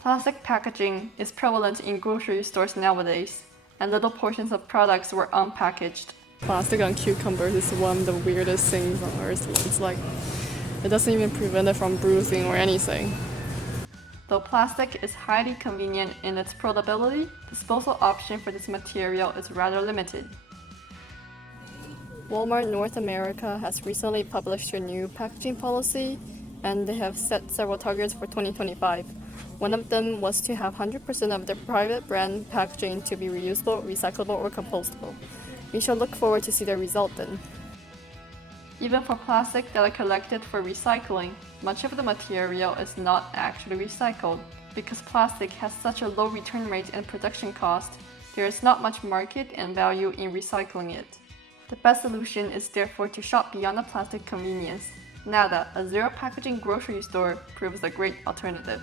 Plastic packaging is prevalent in grocery stores nowadays, and little portions of products were unpackaged. Plastic on cucumbers is one of the weirdest things on earth. It's like, it doesn't even prevent it from bruising or anything. Though plastic is highly convenient in its portability, disposal option for this material is rather limited. Walmart North America has recently published a new packaging policy, and they have set several targets for 2025. One of them was to have 100% of their private brand packaging to be reusable, recyclable, or compostable. We shall look forward to see the result then. Even for plastic that are collected for recycling, much of the material is not actually recycled. Because plastic has such a low return rate and production cost, there is not much market and value in recycling it. The best solution is therefore to shop beyond the plastic convenience. Nada, a zero packaging grocery store, proves a great alternative.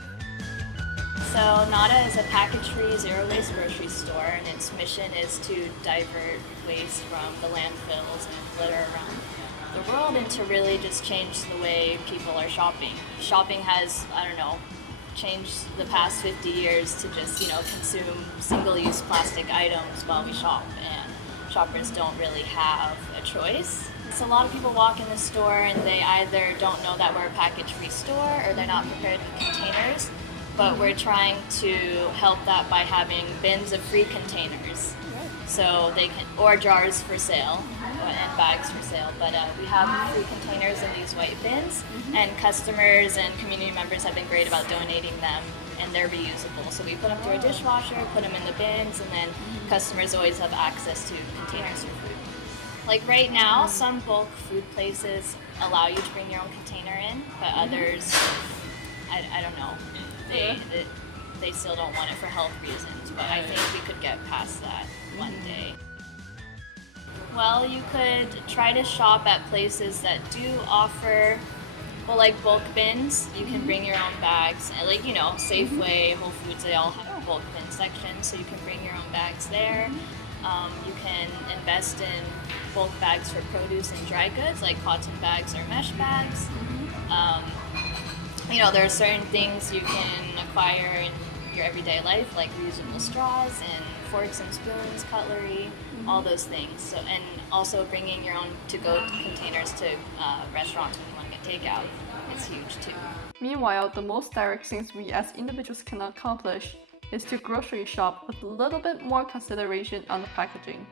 So Nada is a package-free, zero-waste grocery store, and its mission is to divert waste from the landfills and litter around the world, and to really just change the way people are shopping. Shopping has, changed the past 50 years to just, consume single-use plastic items while we shop, and shoppers don't really have a choice. So a lot of people walk in the store and they either don't know that we're a package-free store or they're not prepared with containers. But we're trying to help that by having bins of free containers, so they can, or jars for sale, and bags for sale. But we have free containers in these white bins, and customers and community members have been great about donating them, and they're reusable. So we put them through a dishwasher, put them in the bins, and then customers always have access to containers for food. Like right now, some bulk food places allow you to bring your own container in, but others, I don't know. They still don't want it for health reasons, but I think we could get past that one day. Well, you could try to shop at places that do offer, like bulk bins. You can bring your own bags, and Safeway, Whole Foods, they all have a bulk bin section, so you can bring your own bags there. You can invest in bulk bags for produce and dry goods, like cotton bags or mesh bags. There are certain things you can acquire in your everyday life, like reusable straws and forks and spoons, cutlery, all those things. So, and also bringing your own to-go containers to restaurants when you want to get takeout. It's huge too. Meanwhile, the most direct things we as individuals can accomplish is to grocery shop with a little bit more consideration on the packaging.